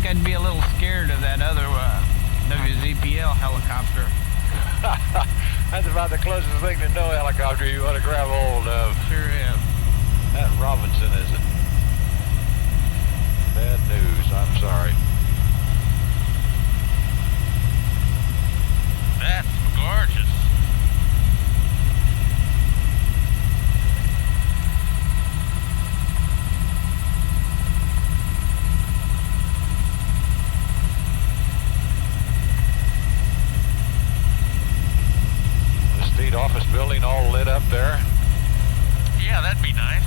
think I'd be a little scared of that other WZPL helicopter. That's about the closest thing to no helicopter you want to grab hold of. Sure is. That Robinson is it. Bad news, I'm sorry. That's gorgeous. The state office building all lit up there. Yeah, that'd be nice.